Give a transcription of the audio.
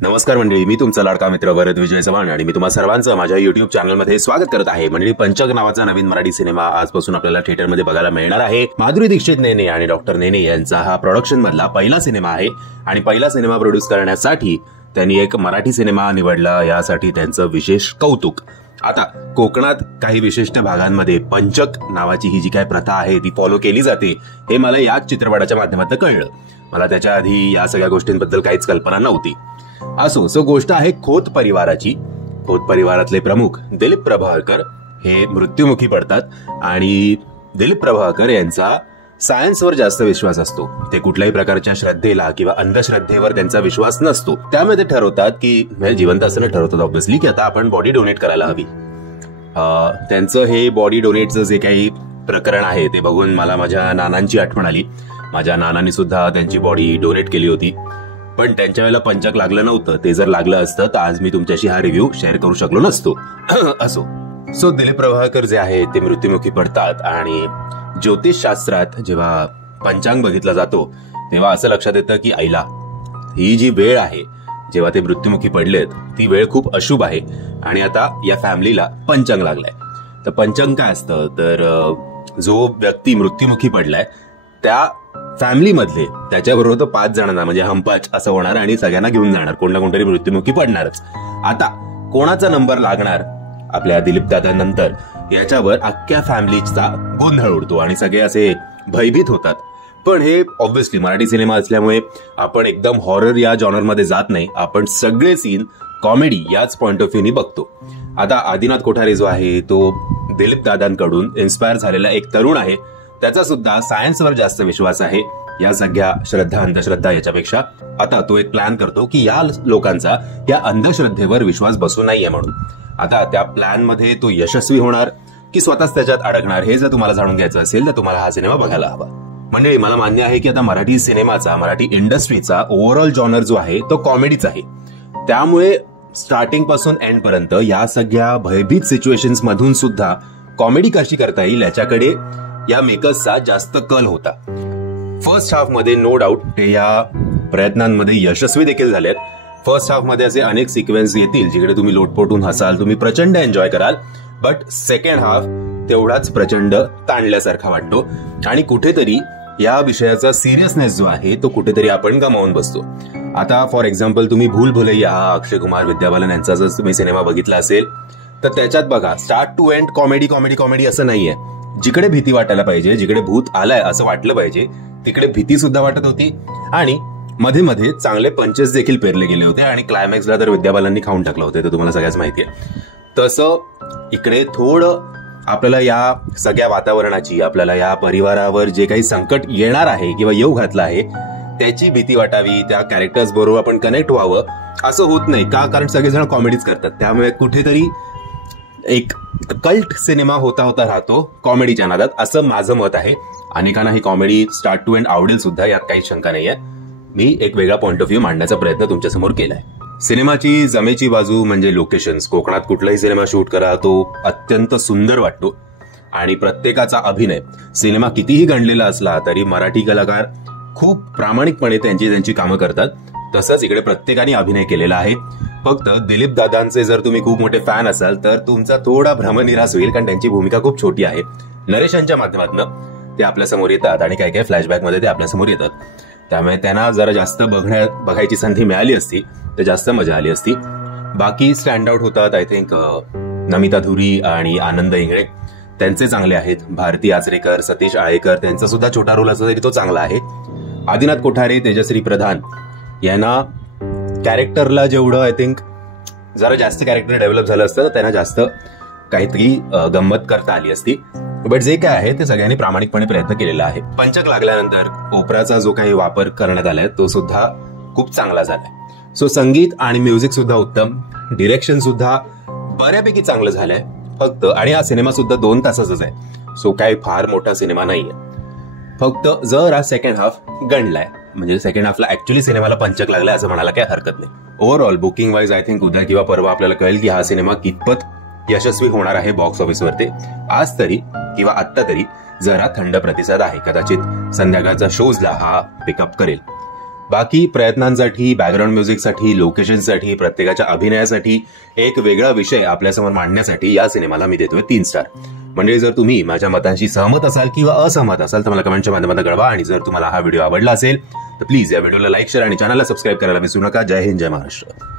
नमस्कार मंडळी, मी तुमचा लाडका मित्र वरद विजय चव्हाण आणि मी तुम्हा सर्वांचं माझ्या युट्यूब चॅनलमध्ये स्वागत करत आहे. मंडळी, पंचक नावाचा नवीन मराठी सिनेमा आजपासून आपल्याला थिएटरमध्ये बघायला मिळणार आहे. माधुरी दीक्षित नेने आणि डॉक्टर नेने यांचा हा प्रोडक्शन मधला पहिला सिनेमा आहे आणि पहिला सिनेमा प्रोड्यूस करण्यासाठी त्यांनी एक मराठी सिनेमा निवडला, यासाठी त्यांचं विशेष कौतुक. आता कोकणात काही विशिष्ट भागांमध्ये पंचक नावाची ही जी काय प्रथा आहे ती फॉलो केली जाते, हे मला याच चित्रपटाच्या माध्यमातून कळलं. मला त्याच्या आधी या सगळ्या गोष्टींबद्दल काहीच कल्पना नव्हती. सो गोष्ट आहे खोत परिवाराची. खोत परिवारातले प्रमुख दिलीप प्रभावळकर हे मृत्युमुखी पडतात आणि दिलीप प्रभावळकर यांचा सायन्सवर जास्त विश्वास असतो. ते कुठल्याही प्रकारच्या श्रद्धेला किंवा अंधश्रद्धेवर त्यांचा विश्वास नसतो. त्यामुळे ते ठरवतात की जिवंत असताना ठरवतात ऑब्व्हियसली की आता आपण बॉडी डोनेट करायला हवी. त्यांचं हे बॉडी डोनेटचं जे काही प्रकरण आहे ते बघून मला माझ्या नानांची आठवण आली. माझ्या नानांनी सुद्धा त्यांची बॉडी डोनेट केली होती, पण त्यांच्या वेळेला पंचक लागलं नव्हतं. ते जर लागलं असतं तर आज मी तुमच्याशी हा रिव्ह्यू शेअर करू शकलो नसतो. सो दिलीप प्रभावळकर जे आहे ते मृत्युमुखी पडतात आणि ज्योतिषशास्त्रात जेव्हा पंचांग बघितला जातो तेव्हा असं लक्षात येतं की आईला ही जी वेळ आहे जेव्हा ते मृत्युमुखी पडलेत ती वेळ खूप अशुभ आहे आणि आता या फॅमिलीला पंचांग लागलाय. तर पंचांग काय असतं तर जो व्यक्ती मृत्युमुखी पडलाय त्या फॅमिली मधले त्याच्याबरोबर तो 5 जणांना म्हणजे हमपाच असं होणार आणि सगळ्यांना घेऊन जाणार, कोण ना कोणतरी मृत्युमुखी पडणारच. आता कोणाचा नंबर लागणार आपल्या दिलीप दादांनंतर याच्यावर अख्ख्या फॅमिलीचा गोंधळ उडतो आणि सगळे असे भयभीत होतात. पण हे ऑब्व्हियसली मराठी सिनेमा असल्यामुळे आपण एकदम हॉरर या जॉनरमध्ये जात नाही. आपण सगळे सीन कॉमेडी याच पॉइंट ऑफ व्ह्यूनी बघतो. आता आदिनाथ कोठारे जो आहे तो दिलीप दादांकडून इन्स्पायर झालेला एक तरुण आहे. त्याचा सुद्धा सायन्सवर जास्त विश्वास आहे या सगळ्या श्रद्धा अंधश्रद्धा याच्यापेक्षा. आता तो एक प्लॅन करतो की या लोकांचा या अंधश्रद्धेवर विश्वास बसू नाहीये म्हणून. आता त्या प्लॅन मध्ये तो यशस्वी होणार की स्वतःच त्याच्यात अडकणार हे जर तुम्हाला जाणून घ्यायचं असेल तर तुम्हाला हा सिनेमा बघायला हवा. मंडळी, मला मान्य आहे की आता मराठी सिनेमाचा, मराठी इंडस्ट्रीचा ओव्हरऑल जॉनर जो आहे तो कॉमेडीच आहे. त्यामुळे स्टार्टिंग पासून एंड पर्यंत या सगळ्या भयभीत सिच्युएशन्स मधून सुद्धा कॉमेडी कशी करता येईल याच्याकडे या मेकर्सचा जास्त कल होता. फर्स्ट हाफ मध्ये नो डाऊट ते या प्रयत्नांमध्ये यशस्वी देखील झालेत. फर्स्ट हाफ मध्ये असे अनेक सिक्वेन्स येतील जिकडे तुम्ही लोटपोटून हसाल, तुम्ही प्रचंड एन्जॉय कराल. बट सेकंड हाफ तेवढाच प्रचंड ताणल्यासारखा वाटतो आणि कुठेतरी या विषयाचा सिरियसनेस जो आहे तो कुठेतरी आपण गमावून बसतो. आता फॉर एक्झाम्पल तुम्ही भूल भुलैया हा अक्षय कुमार विद्या बालन यांचा जर तुम्ही सिनेमा बघितला असेल तर त्याच्यात बघा start to end comedy comedy comedy असं नाहीये. जिकडे भीती वाटायला पाहिजे, जिकडे भूत आलाय असं वाटलं पाहिजे तिकडे भीती सुद्धा वाटत होती आणि मध्ये मध्ये चांगले पंचेस देखील पेरले गेले होते आणि क्लायमॅक्सला तर विद्या बालननी खाऊन टाकलं होतं, ते तुम्हाला सगळ्याच माहिती आहे. तसं इकडे थोडं आपल्याला या सगळ्या वातावरणाची, आपल्याला या परिवारावर जे काही संकट येणार आहे किंवा येऊ घातलं आहे त्याची भीती वाटावी, त्या कॅरेक्टर्स बरोबर आपण कनेक्ट व्हावं असं होत नाही का, कारण सगळेजण कॉमेडीच करतात. त्यामुळे कुठेतरी एक कल्ट सिनेमा होता होता राहतो कॉमेडीच्या नादात, असं माझं मत आहे. अनेकांना ही कॉमेडी स्टार्ट टू एंड आवडेल सुद्धा, यात काही शंका नाहीये. मी एक वेगळा पॉइंट ऑफ व्ह्यू मांडण्याचा प्रयत्न तुमच्यासमोर केलाय. सिनेमाची जमेची बाजू म्हणजे लोकेशन्स. कोकणात कुठलाही सिनेमा शूट करा तो अत्यंत सुंदर वाटतो आणि प्रत्येकाचा अभिनय, सिनेमा कितीही गणलेला असला तरी मराठी कलाकार खूप प्रामाणिकपणे त्यांची कामं करतात. तसंच इकडे प्रत्येकाने अभिनय केलेला आहे. फक्त दिलीप दादांचे जर तुम्ही खूप मोठे फॅन असाल तर तुमचा थोडा भ्रमनिरास होईल, कारण त्यांची भूमिका खूप छोटी आहे. नरेशांच्या माध्यमातून ते आपल्यासमोर येतात आणि काही काही फ्लॅशबॅक मध्ये ते आपल्यासमोर येतात. त्यामुळे त्यांना जरा जास्त बघायची संधी मिळाली असती तर जास्त मजा आली असती. बाकी स्टँड आउट होतात आय थिंक नमिता धुरी आणि आनंद इंगळे, त्यांचे चांगले आहेत. भारती आचरेकर, सतीश आळेकर, त्यांचा सुद्धा छोटा रोल असला तरी तो चांगला आहे. आदिनाथ कोठारे, तेजश्री प्रधान यांना कॅरेक्टरला जेवढं आय थिंक जरा जास्त कॅरेक्टर डेव्हलप झालं असतं तर त्यांना जास्त काहीतरी गंमत करता आली असती. बट जे काय आहे ते सगळ्यांनी प्रामाणिकपणे प्रयत्न केलेला आहे. पंचक लागल्यानंतर ओपराचा जो काही वापर करण्यात आलाय तो सुद्धा खूप चांगला झालाय. सो संगीत आणि म्युझिक सुद्धा उत्तम, डिरेक्शन सुद्धा बऱ्यापैकी चांगलं झालंय. फक्त आणि हा सिनेमा सुद्धा 2 तासाचाच आहे, सो काही फार मोठा सिनेमा नाहीये. फक्त जर हा सेकंड हाफ गणलाय, म्हणजे सेकंड हाफला ऍक्च्युअली सिनेमाला पंचक लागलाय असं म्हणायला काही हरकत नाही. Overall booking wise I think उद्या किंवा परवा आपल्याला कळेल की हा सिनेमा कितपत यशस्वी होणार आहे बॉक्स ऑफिसवरती. आज तरी किंवा आत्ता तरी जरा थंड प्रतिसाद आहे. कदाचित संध्याकाळचा शोजला हा पिकअप करेल. बाकी प्रयत्नांसाठी, बॅकग्राऊंड म्युझिकसाठी, लोकेशनसाठी, प्रत्येकाच्या अभिनयासाठी एक वेगळा विषय आपल्यासमोर मांडण्यासाठी या सिनेमाला मी देतोय 3 स्टार. म्हणजे जर तुम्ही माझ्या मतांशी सहमत असाल किंवा असहमत असाल तर मला कमेंटच्या माध्यमातून कळवा. आणि जर तुम्हाला हा व्हिडिओ आवडला असेल तर प्लीज या व्हिडिओला लाईक, शेअर आणि चॅनलला सबस्क्राईब करायला विसरू नका. जय हिंद, जय महाराष्ट्र.